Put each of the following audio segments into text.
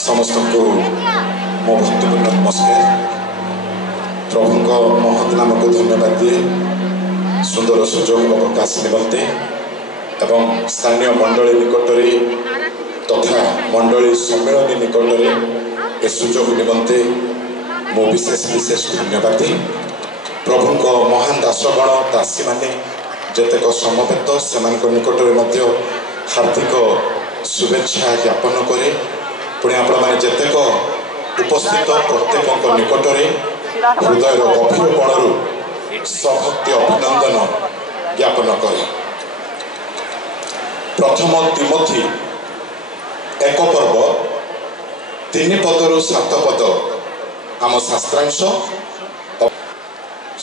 समस्त को मो भक्तिपूर्ण नमस्कार। प्रभु महत नाम को धन्यवाद दिए सुंदर सुजोग अवकाश निमंते एवं स्थानीय मंडली निकटरे तथा मंडली सम्मेलन निकटरे ए सुजोग निमंते मो विशेष विशेष धन्यवाद दी। प्रभु महान दासगण दासी माने जतेक समवेत से निकटरे मध्य हार्दिक शुभेच्छा ज्ञापन करे। पुणी आपण मैंने जतेक उपस्थित प्रत्येक निकटरे हृदय गभीर कोणरू सभक्ति अभिनंदन ज्ञापन करे। प्रथम तिमोथी 1 पर्व 3 पदरु 7 पद आम शास्त्रांश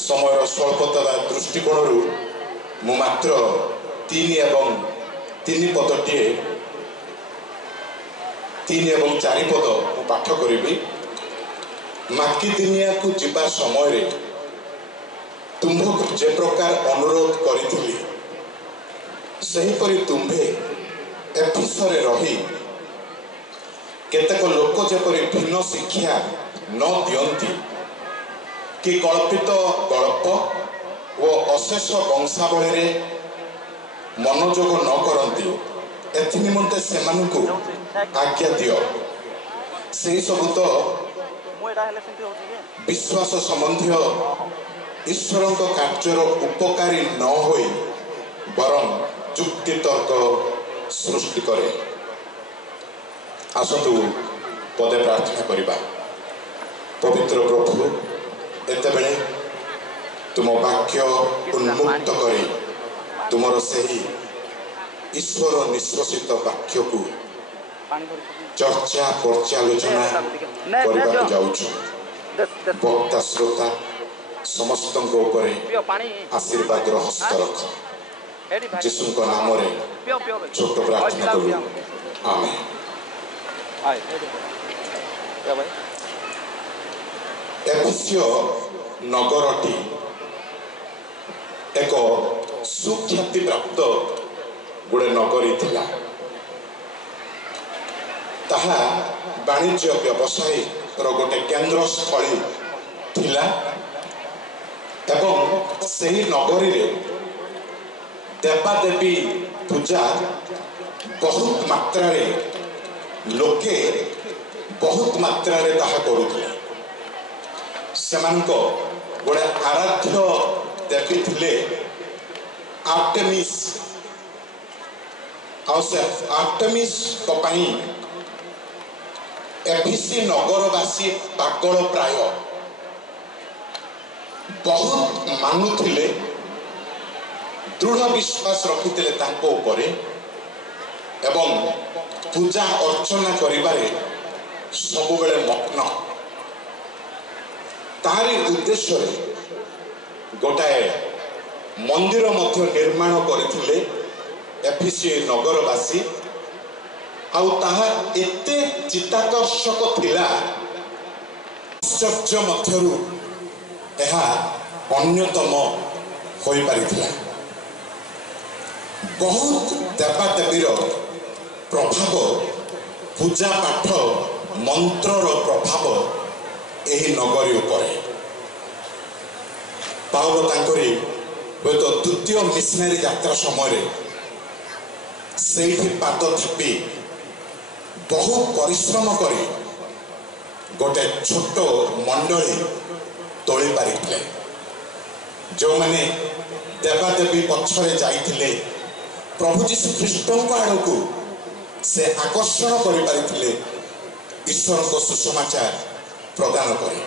समय स्वल्पता दृष्टिकोण मु मात्र 3 एवं 3 पदटे 3 एवं 4 पद मु पाठ करी। माकिदिनिया को जीवा समय तुम्भक जे प्रकार अनुरोध करी सहीपरि तुम्भे एफिसरे रही केतेक लोक जेपरि भिन्न शिक्षा न दियंती कि कल्पित गल्प व अशेष वंशावली मनोयोग न करती एथि निमंते सेमानकु आज्ञा दियो। से सब तो विश्वास संबंधी ईश्वर कार्यर उपकारी न होई बरं जुक्ति तर्क सृष्टि करे। आसतु पदे प्रार्थना करिबा। पवित्र प्रभु एते बेले तुम वाक्य उन्मुक्त करी तुमर सही ईश्वर निश्वसित वाक्य को चर्चा पर्यालोचना करने जाऊछु। वक्ता श्रोता समस्त आशीर्वाद हस्त रख जीशु नाम छोट प्रार्थना करूँ। आमेन। एफिसियो नगरटी एक सुख्याति प्राप्त गोटे नगरी थिला। ताहा वाणिज्य व्यवसाय गोटे केन्द्र स्थली थिला एवं सही नगरी रे देवादेवी पूजा बहुत मात्रा रे लोके बहुत मात्रा रे ताहा करुଥିଲେ। सेमानको गोटे आराध्य देवी थिले आर्टेमिस। आर्टेमिस एफिसी नगरवासी पागल प्राय बहुत मानुथिले दृढ़ विश्वास रखिथिले तांको उपरे एवं पूजा अर्चना करिबारे सबुबेले मग्न। तारी उद्देश्य गोटाए मंदिर मध्य निर्माण करथिले एफिसी नगरवासी। आउ ताहा एते चित्ताकर्षक थिला आश्चर्य मध्यरु एहा अन्यतम होई पारिथिला। बहुत देवादेवीर प्रभाव पूजा पाठ मंत्रर प्रभाव एही नगरी उपरे। पाउल तांकरी तो द्वितीय मिशनरी यात्रा समय से पाद थापी बहु परिश्रम करी गोटे छोट मंडली तोली पारिथिले। जो माने देवादेवी पछरे जाइथिले प्रभु जीशु ख्रीष्टଙ୍କ आड़कू से आकर्षण करि पारिथिले ईश्वर को सुसमाचार प्रदान करे।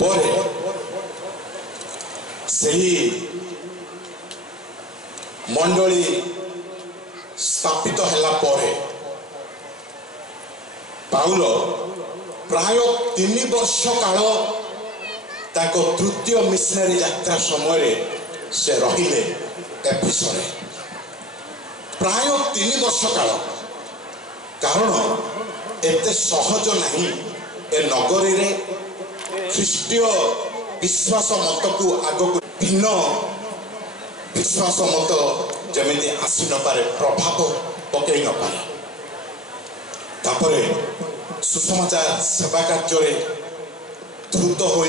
परे सही मंडली स्थापित हैला परे पाउल प्राय 3 वर्ष काल ताको तृतीय मिशनरी यात्रा समय से रहिले एफिसरे। प्राय 3 वर्ष काल कारण एते सहज नहीं ए नगरी रे ख्रीष्टीय विश्वास मत को आग को भिन्न विश्वास मत जमी आसी न पारे प्रभाव पकई न पारे तापरे सुसमाचार सेवा कार्य द्रुत हो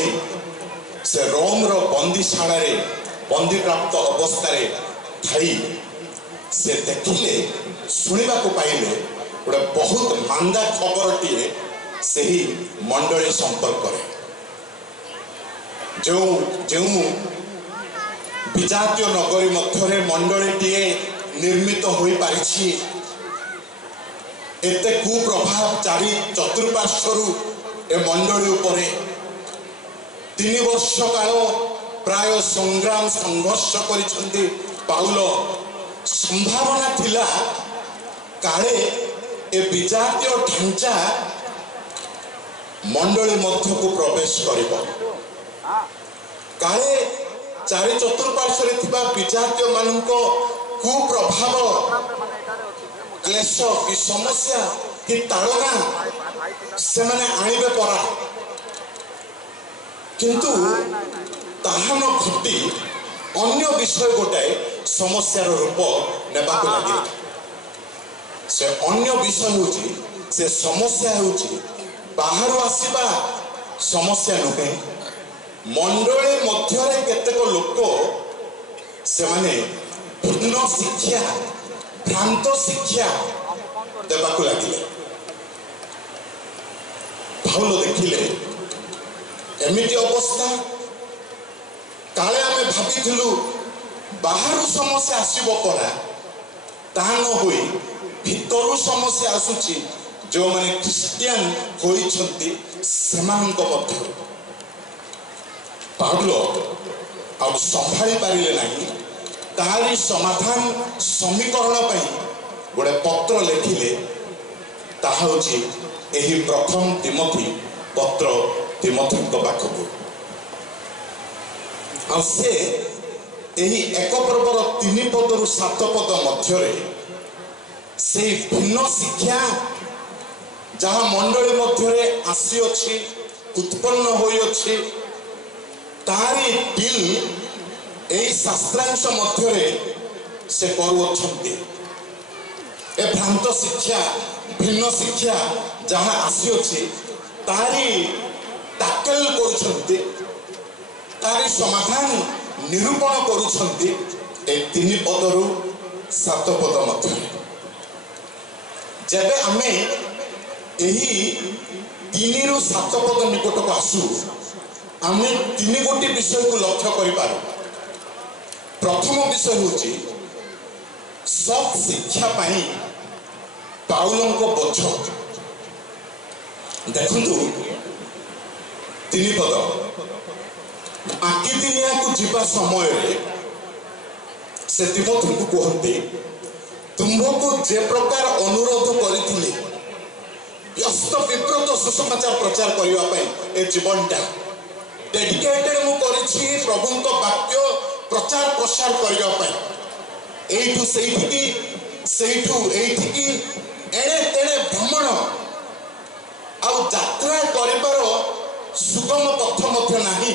से रोम रो बंदीशाला रे बंदी प्राप्त अवस्था थाई से देखिले शुणा पाइले गोटे बहुत मांदा खबरटीए से ही मंडली संपर्क जो जो विजातीय नगरी मध्य मंडलीटीए निर्मित हो पारिछि एते कुप्रभाव चारि चतुर्पार्श्वरु ए मंडली उपरे 3 वर्ष काल प्राय संग्राम संघर्ष करिसंती पाउल संभावना थिला काले ए विजातीय ढांचा मंडली मध्य को प्रवेश करिबो काले चारि चतुर्पार्श्व रे थिबा विजातीय मानको कुप्रभाव क्लेश कि समस्या कि ताड़ना से माने आनिबे परा किंतु ताहा न घटी अन्य विषय गोटाए समस्यार रूप नेबाक लागे से अन्य विषय होची से समस्या होची बाहर आसीबा समस्या नुहे मंडली मध्यरे केतेक लोक से माने भिन्न शिक्षा भ्रांत शिक्षा देवाक लगे पाउल देखिले एमिति अवस्था काले आमे भाबिथिलु बाहर समस्या आसीबो परा ता न होई भितरु समस्या आसुची जो माने क्रिश्चियन होइछंती सेमानक मध्य पाउल अब संभाली पारिले नाही तारी समाधान समीकरण पई गोटे पत्र लिखिले ताहा होची एही प्रथम तिमोथी पत्र तिमोथी पाखकु आ से एही एक पर्वर 3 पदरु 7 पद मध्यरे से भिन्न शिक्षा जहाँ मंडली मध्यरे आसी अछि उत्पन्न होई अछि तारी बिल एही शास्त्रांश मध्यरे से करूछंती ए भ्रांत शिक्षा भिन्न शिक्षा जहाँ आसी अछि तारी टाकल करूछंती तारी समाधान निरूपण करूछंती ए 3 पदरु 7 पद मध्य जेबे आमे एही 3 रु 7 पद निकट को आसु आमे 3 गोटी विषय को लक्ष्य करि पारू प्रथम विषय होची सब शिक्षा पाई पाउलंक बोझ देखंतु 3 पद आकिदिनिया को जीवा समय रे से तिमोथी को कहते तुमको जे प्रकार अनुरोध करिथिले व्यस्त विब्रत सुसमाचार प्रचार करिवा पई ए जीवनटा डेडिकेटेड मु करिछि प्रभुंक वाक्य प्रचार प्रसार करिवा पई एठु सेठु एठिकी एणे तेणे भ्रमण आउ यात्रा करिबार सुगम पथ मध्य नाही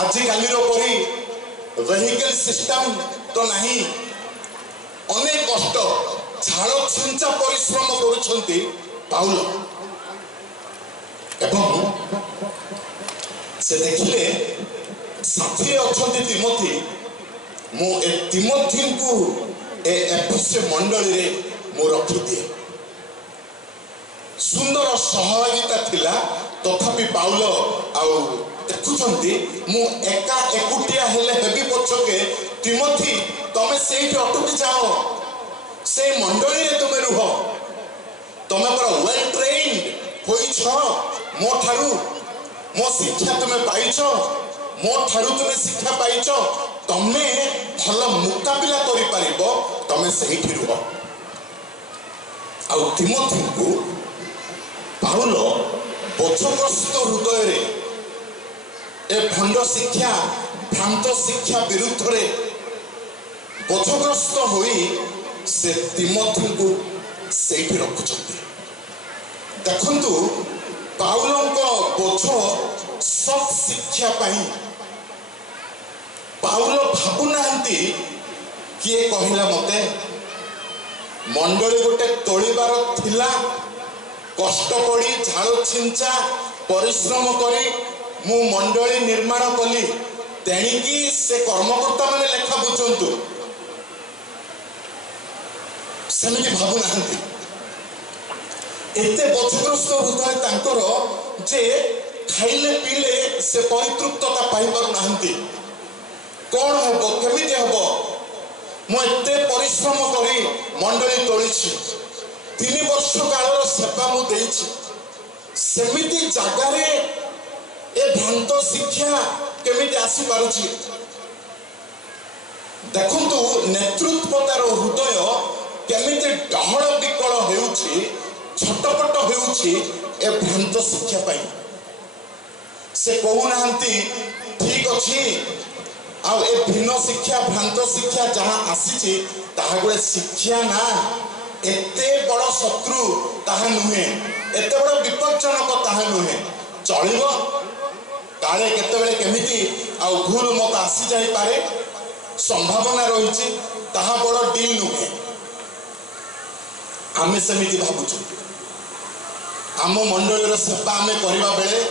आजि कालीर परी वेहिकल सिस्टम तो नाही अनेक कष्ट झाड़ छिंचा परिश्रम करुछंती पाउल एवं से देखिले साथी अछंती तिमोथी मु ए तिमोथी को ए एफएस मंडली रे मु रखि दिए सुंदर सहभागिता थिला तथापि पाउल आउ देखुछंती मु एका एकुटिया हेले हेबी पछके तिमोथी तमे सेठी अटकी जाओ से मंडली रे तुमे रुह तमे पर वेल ट्रेन्ड होई छ मो थारु मो शिक्षा तुमे पाइछ मो थारु तुमे शिक्षा पाइछ तमे भल मुकाबिला करि परिबो तमे सेठी रुह आउ तिमोथी को पाउल बोझग्रस्त हृदय रे ए भंड शिक्षा भ्रांत शिक्षा विरुद्ध रे बोझग्रस्त होई से तिमोथी को सेठी रखुछंती देखंतु पाउलंक बोझ सब शिक्षा पाई पाउल भाबु नांती किए कहिला मते मंडली गोटे तोड़बार थिला कष्ट पड़ी झाड़ छिंचा परिश्रम करी मु मंडली निर्माण कली तेणिकी से कर्मकर्ता माने लेखा बुझंतु सेमिति भाबु नाहंती एते बचग्रस्त हृदय तांकर जे खाइले पीले से परितृप्तता पाई पारु नाहंती कौन हेबो केमिति हेबो मु एते परिश्रम करी मंडली तोळीछि 3 वर्ष कालर सेवा मु देइछि सेमिति जागारे ए भ्रांत शिक्षा केमिति आसी पारुछि देखंतु नेतृत्वतार हृदय केमिति डहळ विकल हेउछि छटपट हेउछि ए भ्रांत शिक्षा पाई से कहू नाहंती ठीक अछि आ ए भिन्न शिक्षा भ्रांत शिक्षा जहाँ आसी ताहा गोटे शिक्षा ना एते बड़ शत्रु ताहा नुहे एते बड़ विपज्जनक ताहा नुहे चलिबो काले केतेबेले केमिति आ भूल मत आसी जाई पारे संभावना रही ताहा बड़ डील नुहे आमे सेमिति भाबुछु आम मंडलीर सेवा आमे करिबा बेले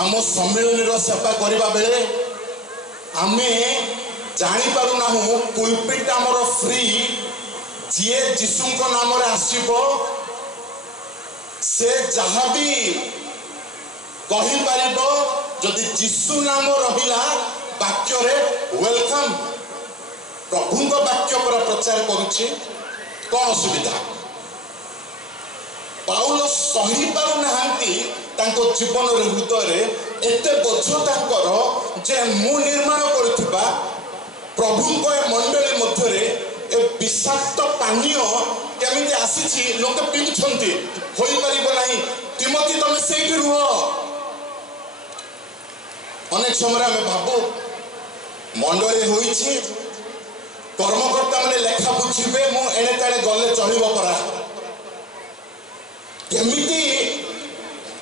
आम सम्मिलनीर सेवा करिबा बेले आमे जानी पारु नाहु पुलपिट आमर फ्री जी जीशुंक नाम रे आसीबो से जहाँ भी कहि पारिबो जदि जीशु नाम रहिला वाक्य रे वेलकम प्रभुंक वाक्य पर प्रचार करूछि कौन सुविधा पाउल सही पारु नाहंती तांको जीवन रे हृदय रे एते बोझ तांकर जे मु निर्माण करथिबा प्रभुंक मंडली मध्य रे ए विषाक्त पानीय केमिति आसीछि लोक पिउछंती होई परिबो नाही तिमोथी तमे सेठी रुह अनेक समय में भाबो मंडली होईछि कर्मकर्ता माने लेखा बुझिबे मु एने ताळे गले चलिबो परा केमिति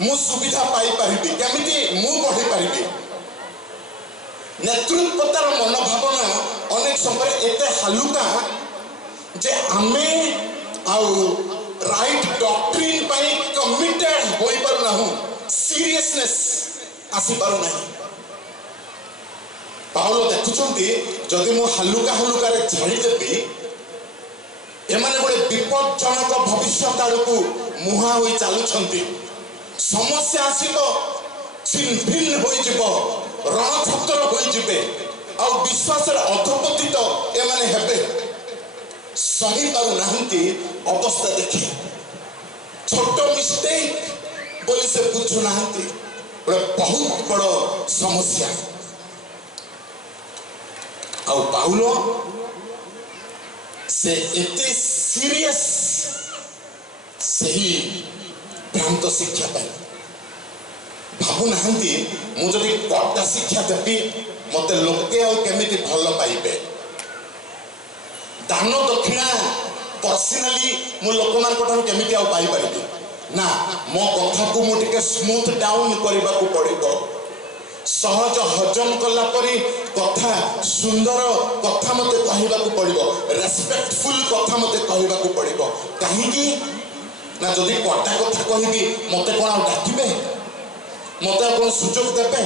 मु सुविधा पाई पारिबी केमिति मु बढ़ी पारिबी नेतृत्वतार मनोभावना अनेक समय एते हालुका जे आमे आउ राइट डॉक्ट्रिन पाई कमिटेड होई पारु नाहु सीरियसनेस आसी पारु नाही पाउल देखुछंती जदि मु हालुका हालुका रे छाड़ी देबी एमाने गोटे विपज्जनक भविष्यत आड़कू मुहा होई चालुछंती समस्या आसीबो छिन्न होई जिवो रणक्षेत्र होई जिवे आ विश्वास अधपतित एमाने हेबे सही पारु नाहंती अवस्था देखि छोट मिस्टेक बोली से बुझु नाहंती बहुत बड़ समस्या आ पाउल से एते सीरियस सही भ्रांत शिक्षा पाई भाबु नाहंती मु जदि कटा शिक्षा देबी मते लोके आ केमिति भल पाइबे दान दक्षिणा पर्सनाली मु लोक मान कोठारु केमिति आ पाई परिबी ना मो कथा को मु टिके स्मूथ डाउन करबा को पड़िबो सहज हजम कला परी कथा सुंदर कथा मते कहबा को पड़िबो रेस्पेक्टफुल कथा मते कहबा को पड़िबो काहे कि ना जदि कटा कथा कहबी मते कोन डाकिबे मते कोन सुजोग देबे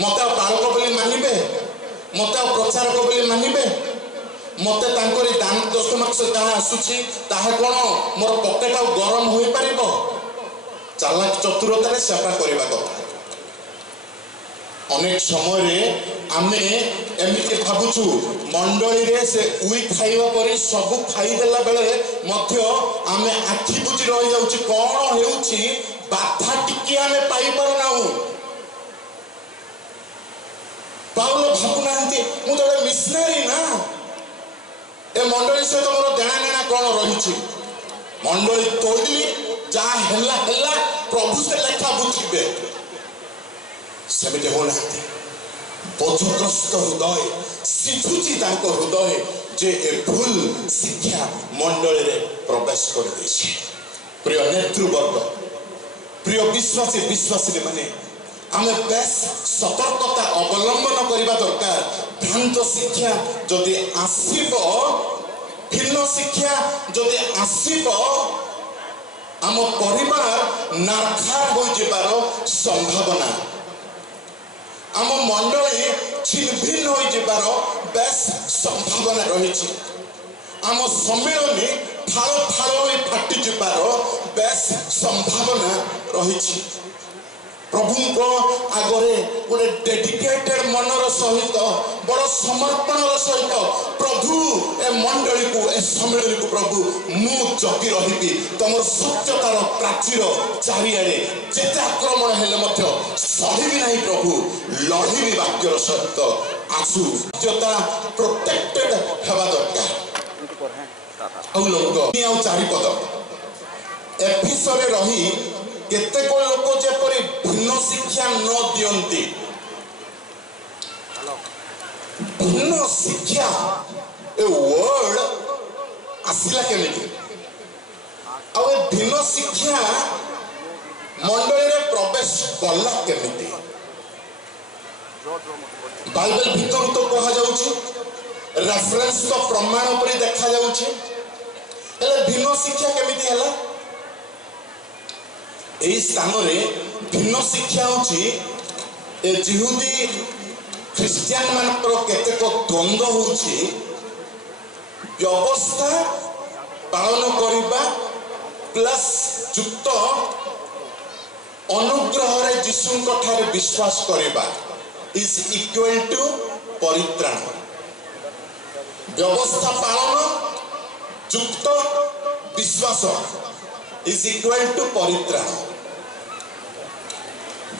मते पालक बोली मानिबे मते प्रचारक बोली मानिबे मते तांकरी दान दशमाक्ष कहा आसुची ताहा कोन मोर पकेट आ गरम होई परिबो चालाक चतुरता रे सेवा करबा कथा अनेक समय रे आमे एमिति भाबुछु मंडली रे से उई खाइबा परी सब खाई देला बेले मध्य आमे आखि बुझी रहि जाउची कोन हेउची बाधा टिकी आमे पाई पर नाउ पाउल भाबु नांती मु तो मिशनरी ना ए मंडली सहित मोर देना नेना कौन रही मंडली तोड़ी जहाँ हेला हेला प्रभु से लेखा बुझे सेमिति होना बोझग्रस्त हृदय शिशुची हृदय जे ए भूल शिक्षा मंडली रे प्रवेश कर देछि प्रिय नेतृवर्ग प्रिय विश्वासी विश्वासी माने आमे बेस सतर्कता अवलंबन करबा दरकार भ्रांत शिक्षा जदि आसीबो भिन्न शिक्षा जदि आसीब आम परिवार नारखार हो जिबार संभावना आम मंडली छिन्न हो जिबार बेस संभावना रही आम सम्मेलनी फाल फाल फाटी जिबार बेस संभावना रही प्रभु को आगरे गोटे डेडिकेटेड मनर सहित बड़ समर्पण सहित प्रभु ए मंडली को ए सम्मेलन को प्रभु मु जगी रही तुम सत्यतार प्राचीर चारिआडे जेते आक्रमण हेले सहिबी नहीं प्रभु लड़िबी वाक्यर सहित आसु सत्यता प्रोटेक्टेड हेबा दरकार लोक चारिपद एफिसरे रही केतेक लोक जेपरी भिन्न शिक्षा न दियंती भिन्न शिक्षा ए वर्ड आसिला केमिति आ भिन्न शिक्षा मंडली रे प्रवेश कला केमिति बाइबल भीतर तो कहा जाउछि रेफरेंस तो प्रमाण पर देखा जाउछि हेले भिन्न शिक्षा केमिति हला एई स्थान रे भिन्न शिक्षा होची ए जिहुदी ख्रिस्टियन मानकर केतेक द्वंद्व होची व्यवस्था पालन करिबा प्लस युक्त अनुग्रह रे यीशु ठारे विश्वास करिबा इज इक्वल टू परित्राण व्यवस्था पालन युक्त विश्वास इज इक्वल टू परित्राण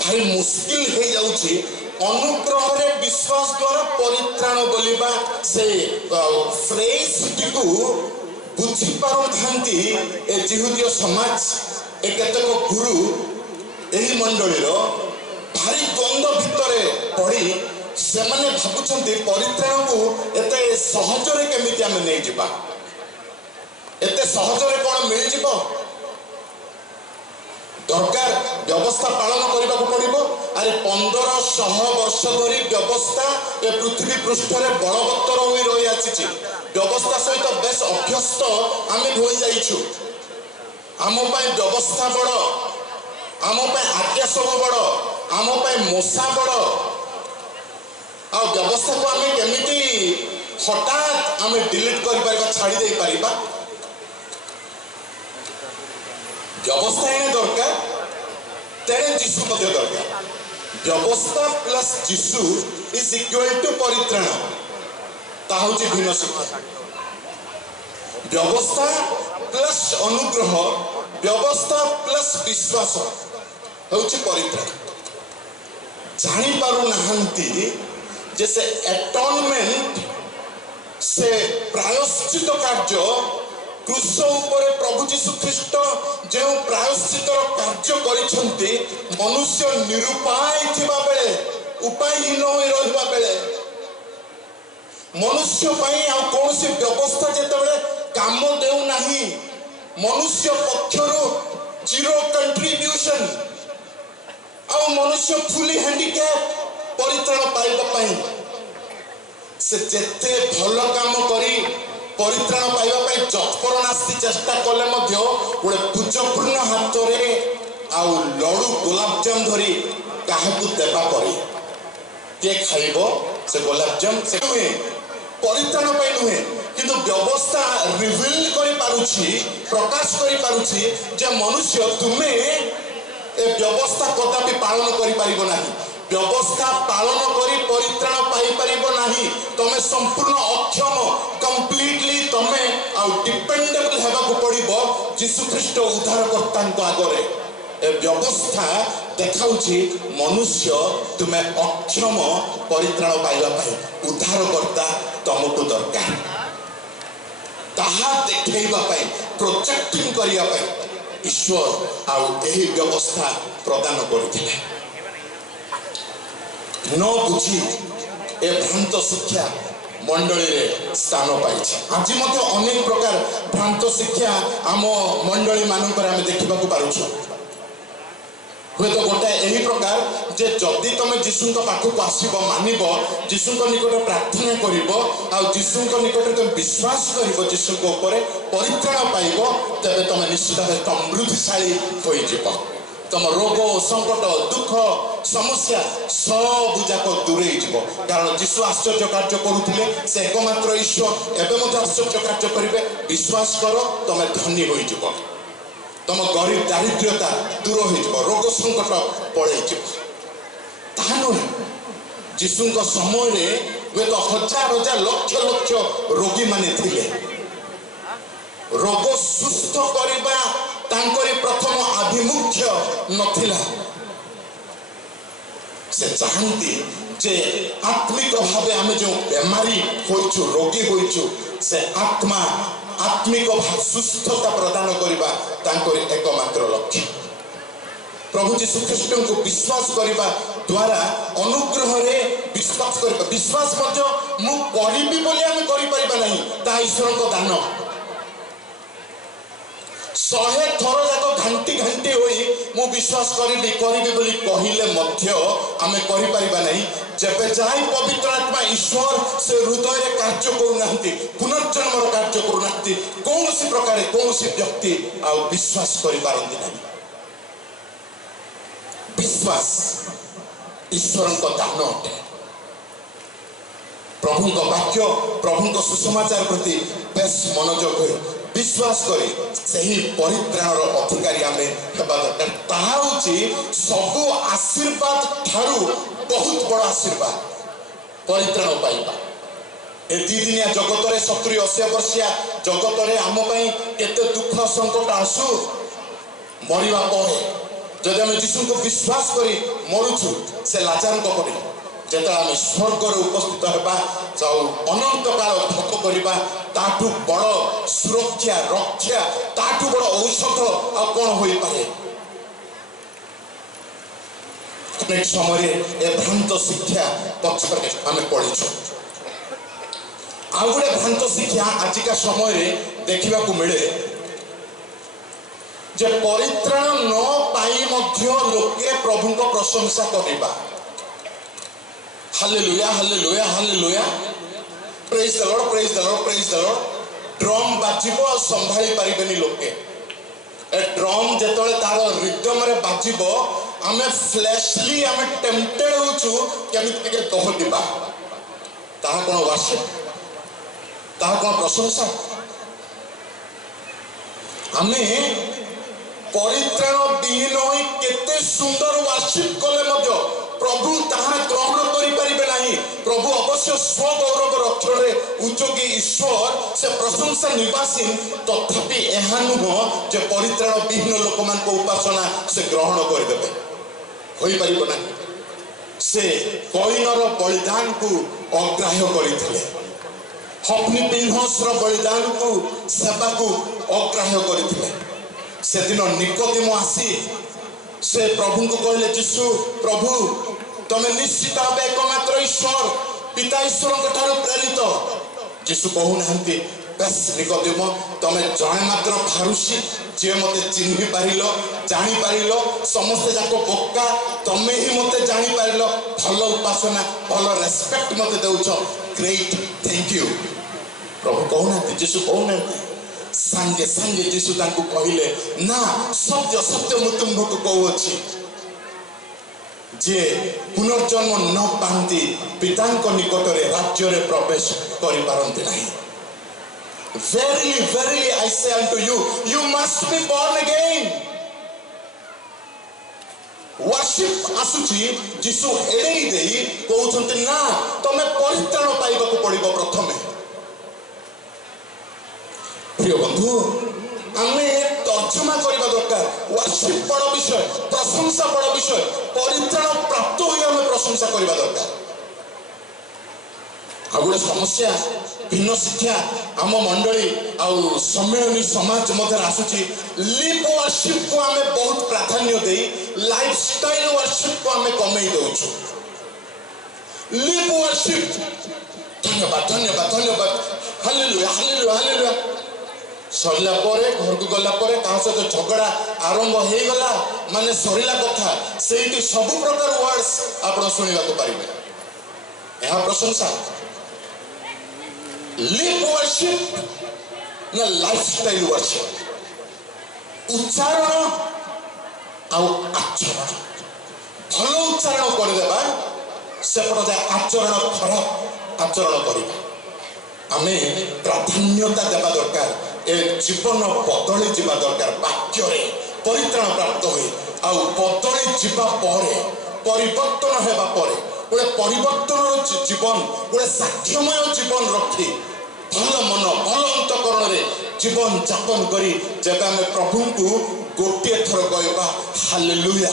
भाई मुश्किल हो जाउछि अनुग्रह रे विश्वास द्वारा परित्राण बोलिबा से फ्रेज को बुझी पारु थांती ए जिहुदीय समाज ए केतक गुरु एही मंडली रो भारी द्वंद्व भितरे पड़ी से माने भाबुछंती परित्राण को एते सहज रे केमिति हम नै जिबा एते सहज रे कोन मिल जिवो दरकार व्यवस्था पालन करने को पड़ो। अरे 1500 वर्ष धरी व्यवस्था ए पृथ्वी पृष्ठ रे बलवत्तर होई रही आछि व्यवस्था सहित बेस अभ्यस्त आमे होई जाइछु आम पाई व्यवस्था बड़ आम पाई आज्ञा सब बड़ आम पाई मशा बड़ आ व्यवस्था को आमे केमिति हठात आमे डिलीट करि परिबा छाड़ी दे परिबा व्यवस्था एने दरकार तेरे जीशु मध्य दरकार व्यवस्था plus Jishu is equal to परित्राण ता होची भिन्न शिक्षा व्यवस्था प्लस अनुग्रह व्यवस्था प्लस विश्वास होची परित्राण जानी पारु नहंती जैसे एटोनमेंट से प्रायश्चित कार्य क्रूस उपरे प्रभु जीशु ख्रीष्ट जो प्रायश्चित कार्य करिसंती मनुष्य निरुपाय थिबा बेले उपायहीन होई रहबा बेले मनुष्य पई आ कोनसी व्यवस्था जेते बेले काम देउ नाही मनुष्य पक्षरु जीरो कंट्रीब्यूशन आ मनुष्य फुली हैंडिकैप परित्राण पाइबा पई से जेते भल काम करी परित्राण पाइबा पई जत्पर नास्ति चेष्टा कले मध्य गोटे पूजपूर्ण हाथ रे आउ लडू गुलाबजाम धरी काहाकू देबा परे के खाइबो से गुलाबजाम से नुहे परित्राण पई नुहे किंतु व्यवस्था रिवील करि पारुछि प्रकाश करि पारुछि जे मनुष्य तुमे ए व्यवस्था कदापि पालन करि पारिबो नाही व्यवस्था पालन करी परित्राण पाई पारिबो नाही तमे संपूर्ण अक्षम कंप्लीटली तमे आ डिपेंडेबल हेबा को पड़िबो यीशु ख्रीष्ट उद्धारकर्ता आगरे ए व्यवस्था देखाउछि मनुष्य तुमे अक्षम परित्राण पाइबा पई उद्धारकर्ता तुमको दरकार ताहा देखैबा पई प्रोजेक्टिंग करिया पई ईश्वर आ एही व्यवस्था प्रदान करथिले न बुझी ए भ्रांत शिक्षा मंडली रे स्थान पाई आज मध्य अनेक प्रकार भ्रांत शिक्षा आम मंडली मानकर आम देखा पारुछ हुए तो गोटे यही प्रकार जे जदि तुम जीशु पाखक आसब मानब जीशु निकट प्रार्थना कर जीशु निकट तुम विश्वास कर जीशु परित्राण पाइब तेरे तुम निश्चित भाव समृद्धिशाली हो तुम रोग संकट दुख समस्या सब जाक दूरे कारण जीशु आश्चर्य कार्य करुले से एकमात्र ईश्वर एवं आश्चर्य कार्य करेंगे विश्वास कर तुम धनी हो तुम गरीब दारिद्र्यता दूर हो रोग संकट पड़े नुहे जीशु समय हुए तो हजार हजार लक्ष लक्ष रोगी माने थिले रोग सुस्थ करबा तांकरी प्रथम आभिमुख्य नथिला से चाहती जे आत्मिक भावे आमे जो बेमारी होइछु रोगी होइछु से आत्मा आत्मिक सुस्थता प्रदान करबा तांकरी एकमात्र लक्ष्य प्रभु जीशु ख्रीष्ट को विश्वास करबा द्वारा अनुग्रह रे विश्वास करबा विश्वास मध्य मु करिबी बोली आमे करि परिबा नहीं ता ईश्वर को दान 100 थर जाक घंटी घंटी होई मु विश्वास करी बोली कहिले मध्य आमे करि परिबा नहीं जेबे जाई पवित्र आत्मा ईश्वर से हृदय रे कार्य करूनांती पुनर्जन्म कार्य करूनांती कौनसी प्रकार कौनसी व्यक्ति आ विश्वास करि पारंती नहीं विश्वास ईश्वर को दान अटे प्रभु को वाक्य प्रभु को सुसमाचार प्रति बेस मनोयोग हो विश्वास करी सही परित्राण अधिकारी आमे हेबा दरकार ताहा होची सब आशीर्वाद ठारू बहुत बड़ा आशीर्वाद परित्राण पाइबा ए दी दिनिया जगत रे 70-80 वर्षिया जगत रे हम पई केते दुख संकट आसु मरिवा परे जदि हम जीशु को विश्वास करी मरुछु से लाचार को पड़े जेता हम स्वर्ग रे उपस्थित हेबा जाऊ अनंत काल भोग करबा ताठू बड़ सुरक्षा रक्षा ताठू बड़ औषध आ कोन होई पारे अनेक समय ए भ्रांत शिक्षा पक्षरे आमे पढ़िछु आ गुडे भ्रांत शिक्षा आजिका समय रे देखिबा को मिले जे परित्राण न पाई मध्य लोके प्रभु को प्रशंसा करिबा hallelujah hallelujah hallelujah praise the Lord praise the Lord praise the Lord drum बाजिबो आ संभाली पारिबेनी लोके ए ड्रम जेतले तार रिदम रे बाजिबो आमे फ्लैशली आमे टेम्पटेड होछु केमिति के कह दिबा ताहा कोन वर्शिप ताहा कोन प्रशंसा आमे परित्राण विहीन होई केते सुंदर वर्शिप कले मध्य प्रभु ताहा ग्रहण करि परिबे नाही प्रभु अवश्य स्व गौरव रक्षण रे उच्चकी ईश्वर से प्रशंसा निवासी तथापि एहा नुह जे परित्राण विहीन लोक मान को उपासना से ग्रहण कर देबे होई परिबो नाही से कइनर बलिदान को अग्राह्य करिथिले हप्नी पिन्हसर बलिदान को सेवा को अग्राह्य करिथिले से दिन निकोदेम आसी से प्रभु को कहले जीशु प्रभु तमे निश्चित भाव एकमात्र ईश्वर पिता ईश्वर ठार प्रेरित जीशु कहू नाहंती बेस निकोदेम तमे जणे मात्र फारुसी जे मते चिन्हि पारिलो जानि पारिलो समस्त जाको बोका तमे ही मते जानि पारिलो भलो उपासना भलो रेस्पेक्ट मते देउछो ग्रेट थैंक यू प्रभु कहू नाहंती जीशु कहू नाहंती सांगे सांगे जीशु तांको कहिले ना सत्य सत्य मु तुमको कहू अछि जे पुनर्जन्म न पांती पितांको निकट रे राज्य रे प्रवेश करि पारंती नाही verily verily I say unto you you must be born again worship आसुची जीशु एडेई देई कहउछंती ना तमे परित्राण पाइबा को पड़िबो प्रथमे प्रिय बंधु आमे तर्जमा करबा दरकार वर्शिप बड़ विषय प्रशंसा बड़ विषय परित्राण प्राप्त होई आमे प्रशंसा करबा दरकार आ गोटे समस्या भिन्न शिक्षा आम मंडली आउ सम्मेलनी समाज मध्य आसुची लिप वर्शिप को आमे बहुत प्राधान्य देई लाइफस्टाइल वर्शिप को आमे कमेई दउछु लिप वर्शिप धन्यवाद धन्यवाद धन्यवाद हालेलुया हालेलुया हालेलुया सरला घर को गला क्या सहित झगड़ा आरंभ हो गला माने सरला कथा से सब प्रकार वर्ड्स आप शुणा पारे यह प्रशंसा लिप वर्शिप ना लाइफस्टाइल वर्शिप उच्चारण आचरण भल उच्चारण करदेबा सेपटे आचरण खराब आचरण करवा आमे प्राधान्यता देवा दरकार ए जीवन बदली जीवा दरकार वाक्य परित्राण प्राप्त हुए आउ बदली जीवा परिवर्तन हेबा गोटे परिवर्तन जीवन गोटे साक्ष्यमय जीवन रखी भल मन भल अंतकरण जीवन जापन करी जब आम प्रभु को गोटे थर कहवा हालेलुया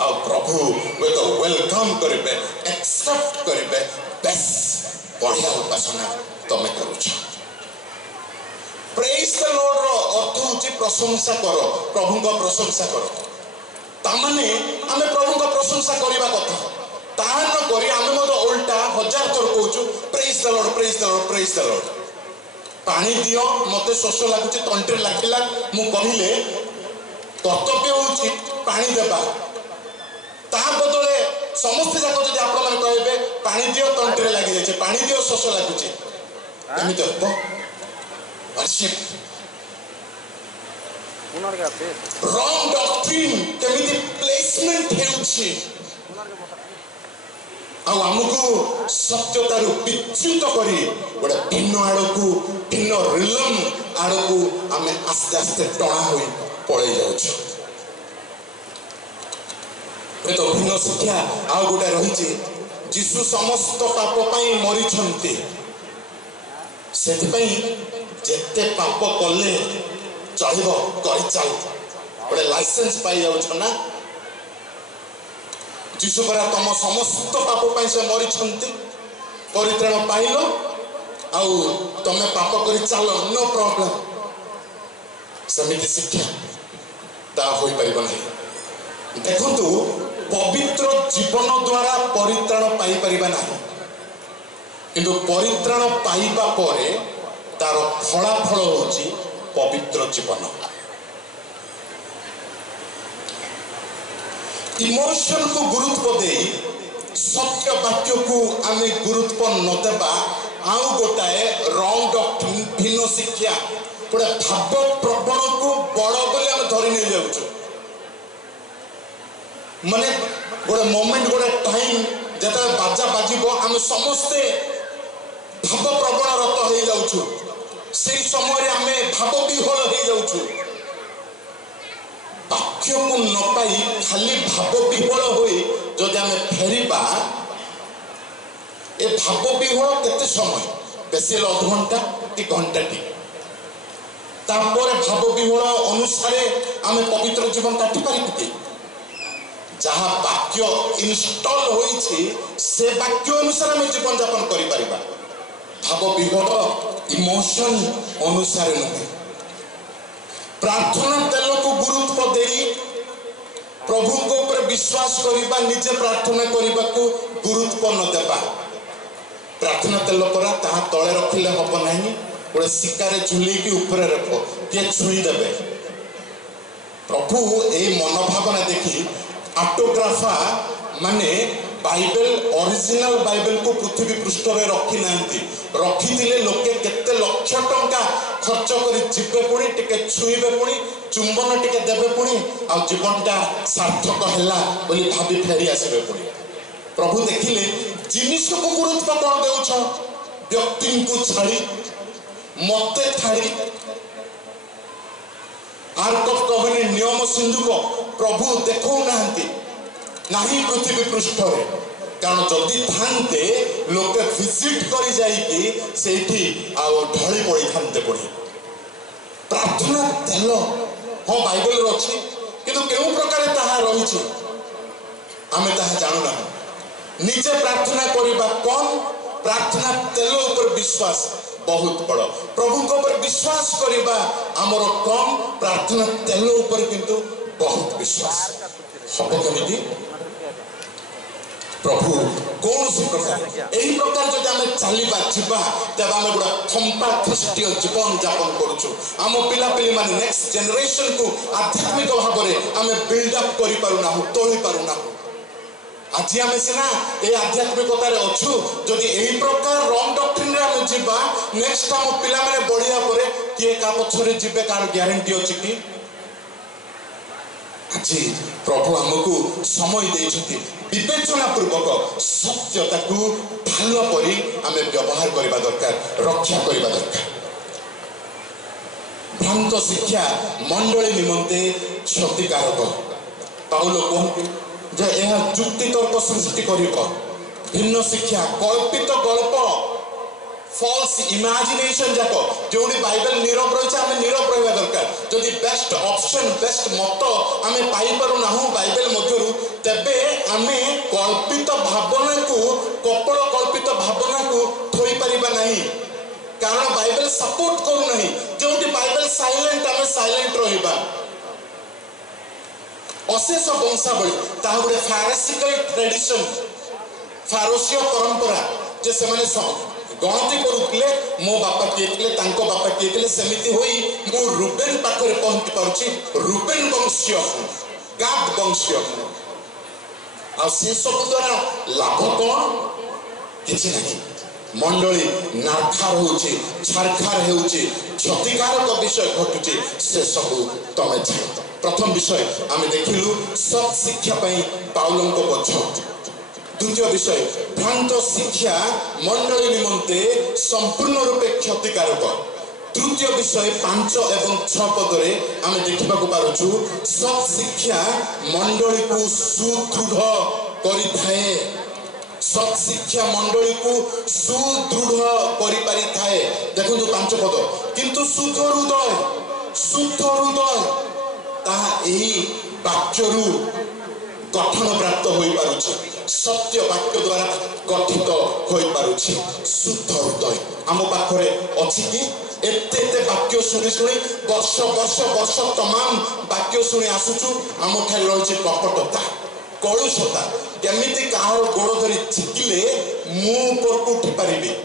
आ प्रभु वेलकम करेंगे एक्सेप्ट करेंगे बेस बढ़िया उपासना तमें करुछ प्रेज द लॉर्ड रो अर्थ होची प्रशंसा करो प्रभु को प्रशंसा करो तामाने आमे प्रभु को प्रशंसा करबा कथा ताहा न करी आमे मत उल्टा हजार थर कहूछु praise the Lord praise the Lord praise the Lord पानी दियो मते शोष लागुची तंत्रे लागिला मु कहिले कर्तव्य होची पानी देबा ता बदले समस्त जाक जदि आपण माने कहबे पानी दियो तंत्रे लागि जाय छे पानी दियो शोष लागुची एमिति हबो वर्शिप रॉन्ग डॉक्ट्रिन केमिति प्लेसमेंट हेउछि आउ हमको सत्यतार विच्युत करी गोटे भिन्न आड़कू भिन्न रिलम आड़कू आमे आस्ते आस्ते टणा होई पळै जाउछु तो भिन्न शिक्षा आउ गोटे रही जीशु समस्त पाप पाई मरी छंती सेति जेते पाप कले चढ़ब कर चल गोटे लाइसेंस पाई जाउछ ना जीशु परा तुम समस्त पाप पाई से मरी छंती परित्राण पाइलो आउ तमे पाप करी चलो नो प्रॉब्लम समिति शिक्षा ता होई परिबो नहीं देखंतु पवित्र जीवन द्वारा परित्राण पाई परिबा नहीं किंतु परित्राण पाइबा परे तार फलाफल होची पवित्र जीवन इमोशन को गुरुत्व दे सत्य वाक्य को आम गुरुत्व न देबा आउ गोटाए रॉन्ग डॉक्ट्रिन भिन्न शिक्षा गोटे भाव प्रवण को बड़ बोली आम धरी नहीं जाऊँ माने गोटे मोमेंट गोटे टाइम जब बाजा बाजिबो आम समस्ते भाव प्रवण रत हो जाऊँ से समय आम भाव विह्वल हो जाऊँ वाक्य को न पाई खाली भाव विह्वल हुए जदि आम फेरिबा ए भाव विह्वल केते समय बेसी अध घंटा कि घंटाटी तापर भाव विह्वल अनुसार आम पवित्र जीवन काटि पारि जहाँ वाक्य इनस्टॉल होइछि से वाक्य अनुसार आम जीवन यापन करि परिबा भाव विह्वल इमोशन अनुसार नहीं प्रार्थना तेल को गुरुत्व दे प्रभु को ऊपर विश्वास करबा निजे प्रार्थना करबा को गुरुत्व न देबा प्रार्थना तेल परा ताहा तळे रखिले हबो नाही गोटे शिकारे झुली की ऊपर रख के छुई देबे प्रभु ए मनोभावना देखी ऑटोग्राफा माने बाइबल ओरिजिनल बाइबल को पृथ्वी पृष्ठ रे रखी नांती रखी दिले लोके केते लक्ष टंका खर्च करी जिबे पुणी टिके छुईबे पुणी चुंबन टिके देबे पुणी आ जीवनटा सार्थक हैला बोली भाबी फेरी आसीबे पुणी प्रभु देखिले जिनिस को गुरुत्व कोन देउछ व्यक्ति को छाड़ी मते छाड़ी आर्ट ऑफ कवनेंट नियम सिंधु को प्रभु देखौ नांती नहीं पृथ्वी पृष्ठ रे कारण जदि थांते लोके विजिट करी जाइकी सेठी आ ढली पड़ी थांते पड़ी प्रार्थना तेल हाँ बाइबल रे अछि किंतु केउ प्रकार ताहा रहिछि आमे ताहा जानु ना निजे प्रार्थना करिबा कौन प्रार्थना तेल ऊपर विश्वास बहुत बड़ प्रभु को ऊपर विश्वास करिबा हमर कम प्रार्थना तेल ऊपर किंतु बहुत विश्वास हबो केमिति प्रभु कौन सी प्रकार यही प्रकार जब आम चलवा जीवा तब आम गोटे थंपा ख्रीष्टीय जीवन यापन करुचु आम पिला पिली माने नेक्स्ट जनरेशन को आध्यात्मिक भाव में आम बिल्डअप कर पारुना तोली पारुना आज आम सीना ये आध्यात्मिकतार अच्छु जदि यही प्रकार रंग डॉक्ट्रिन रे आम जीवा नेक्स्ट आम पिला माने बढ़िया परे किए का पछरे जीवे कार ग्यारंटी अछि कि आज प्रभु आमको समय देइछथि विवेचना पूर्वक सत्यता को भालो परी आमे व्यवहार करबा दरकार रक्षा करबा दरकार भ्रांत शिक्षा मंडली निमंते क्षतिकारक पाउलो कहते जे यह जुक्ति तर्क सृष्टि करिब भिन्न शिक्षा कल्पित गल्प फॉल्स इमेजिनेशन जाको जोनी बाइबल नीरव रही आम नीरव रहा दरकार जदि बेस्ट ऑप्शन बेस्ट मत आम पाइपर ना बाइबल मध्य तेबे आम कल्पित भावना को कपड़ कल्पित भावना को थोई पारिबा नहीं कारण बाइबल सपोर्ट करू नहीं जोटी बाइबल साइलेंट आम साइलेंट रहिबा अशेष वंशावली ता गोटे फारसिकल ट्रेडिशन फारोसीय परंपरा जे से माने गणति करुले मो बापा किए तांको बापा किए सेमिति होई मो रूबेन पाखरे पहुंची पारुची रूबेन वंशीय गाद वंशीय आ से सब द्वारा लाभ कोन किछि नहीं मंडली नारखार होउची छारखार होउची क्षतिकारक विषय घटुची से सब तमे जानो प्रथम विषय आमे देखिलु सत शिक्षा पई पाउलंको पछ द्वितीय विषय भ्रांत शिक्षा मंडली निमंते संपूर्ण रूपे क्षतिकारक तृतीय विषय 5 एवं 6 पदरे आमे देखिबा को पारुछु सत शिक्षा मंडली को सुदृढ़ करि थाए सत शिक्षा मंडली को सुदृढ़ करि पारि थाए देखो 5 पद किंतु शुद्ध हृदय ता एही वाक्यरु गठन प्राप्त होई पारुछि सत्य वाक्य द्वारा गठित होई पारुछि शुद्ध हृदय आम पाखरे अछि कि एते एते वाक्य सुनी सुनी वर्ष तमाम वाक्य सुनी आसुछु आम ठाई रहिछि कपटता कलुषता केमिति काहर गोड़ धरी छिकिले मु ऊपर को उठी पारिबे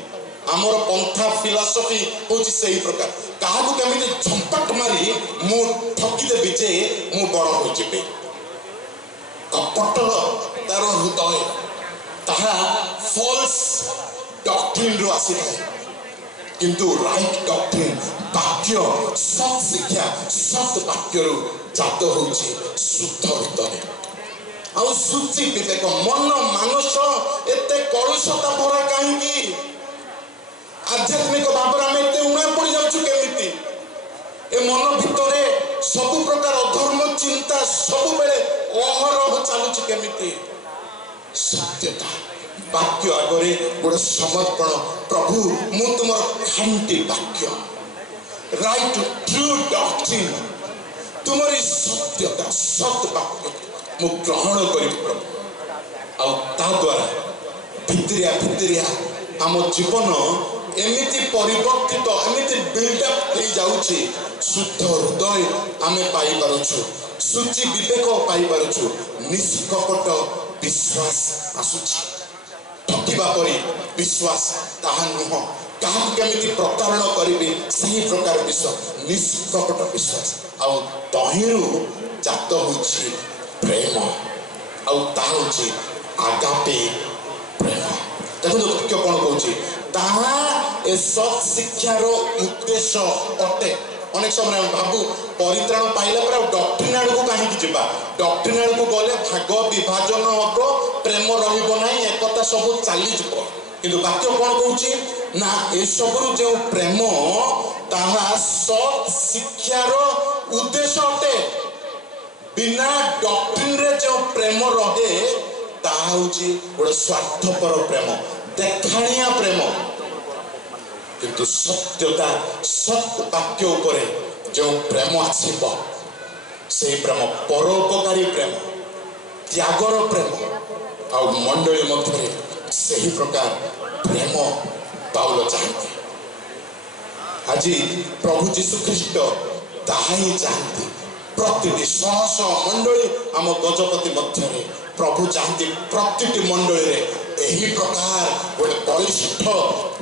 आमर पंथा फिलॉसफी होछि सही प्रकार काहू केमिति झंपट मारी मु ठकी देबी जे मु बड़ होई जेबे कपट तार हृदय ताहा फॉल्स डॉक्ट्रिन रो आसी थाए किंतु राइट डॉक्ट्रिन वाक्य सत शिक्षा सत वाक्य रो जात होछि शुद्ध हृदय आ शुचि विवेक मन मानस एते कलुषता भरा काहे की आध्यात्मिक भाव में एते उणा पड़ जाउछु केमिति ए मन भितरे सब प्रकार अधर्म चिंता सब बेले अहरह चालुछि केमिति सत्यता वाक्य आगरे गोटे समर्पण प्रभु मु तुमर खांटी वाक्य राइट ट्रू डॉक्ट्रिन तुमरी सत्यता सत वाक्य मु ग्रहण करी प्रभु आ ता द्वारा भितरिया आम जीवन एमिति परिवर्तित एमिति बिल्डअप हो जाउछि शुद्ध हृदय आमे पाई पारुछु शुचि विवेक पाई पारुछु निष्कपट विश्वास आसुछि ठकिबा परि विश्वास ताहा नुह काहा केमिति प्रतारण करिबे सही प्रकार विश्वास निष्कपट विश्वास आ तहिरु जात होछि प्रेम आ ता होछि आगापे प्रेम देखो वाक्य कोन कहउछि ताहा ए सत शिक्षार उद्देश्य अटे अनेक समय भाबु परित्राण पाइला पर डॉक्ट्रिन आड़ को कहीं जीवा डॉक्ट्रिन आड़ को गले भाग विभाजन हम प्रेम रहिबो नाही एकता सब चली जिवो किंतु वाक्य कोन कहउछि ना ए सबरु जे प्रेम ताहा सत शिक्षार उद्देश्य अटे बिना डॉक्ट्रिन रे जे प्रेम रहे ताहा होछि गोटे स्वार्थपर प्रेम देखाणिया प्रेम किंतु सत्यता सत वाक्य उपरे जो प्रेम आसीब से प्रेम परोपकारी प्रेम त्यागर प्रेम आ मंडली मध्य से ही प्रकार प्रेम पाउल चाहते आज प्रभु जीशु ख्रीष्ट ताहा ही चाहते प्रति शह शह मंडली आम गजपति मध्य प्रभु चाहते प्रति मंडली यही प्रकार गोटे बलिष्ठ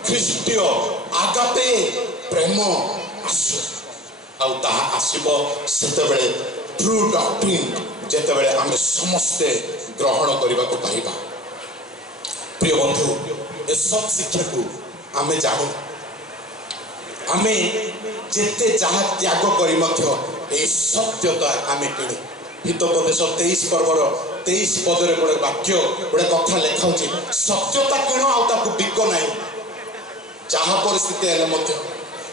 ख्रीष्टीय आगापे प्रेम आसु आसब से ट्रू डॉक्ट्रिन जेतेबेले आमे समस्ते ग्रहण करने को पाइबा। प्रिय बंधु ए सब शिक्षा को आमे जानू आमे जेते जहाँ त्याग करी मध्य ए सत्यता आमे किणु हितोपदेश 23 पर्वर 23 पदरे गोटे वाक्य गोटे कथा लेखा होची सत्यता किण आ ताकू बिक नाही जहाँ परिस्थिति हेले मध्य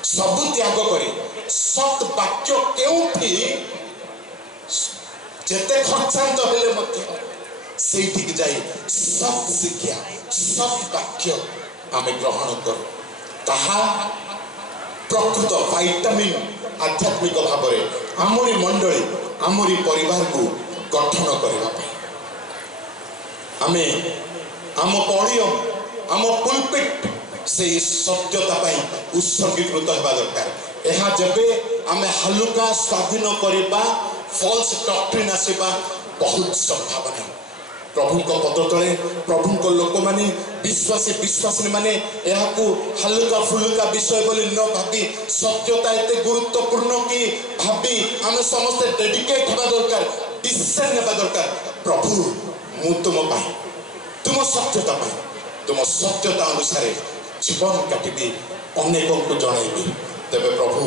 सब त्याग करी सत वाक्य केउठी जेते खर्चांत हेले मध्य सेठी जाई सत शिक्षा सत वाक्य आमे ग्रहण करू ताहा प्रकृत विटामिन आध्यात्मिक भाव में आमरी मंडली आमरी परिवार को गठन करने आमे आम पॉडियम आम पुलपिट से सत्यता उत्सर्गीकृत होगा दरकार। यह जबे आमे हलुका स्वाधीन करवा फॉल्स डॉक्ट्रिन आसवा बहुत संभावना प्रभु को पद तले प्रभु को लोक माने विश्वासी विश्वासी माने यह हल्का फुल्का विषय बोली न भावी सत्यता एते गुरुत्वपूर्ण कि भावी आम समस्त डेडिकेट होगा दरकार डिसीजन नेबा दरकार प्रभु मु तुम तुम सत्यता अनुसार जीवन काटिबी अनेक को जनइबी तेबे प्रभु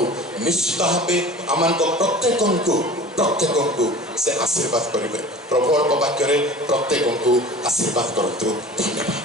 निश्चित भावे आमान को प्रत्येक को से आशीर्वाद करेंगे। प्रभु वाक्य प्रत्येक को आशीर्वाद करतु। धन्यवाद।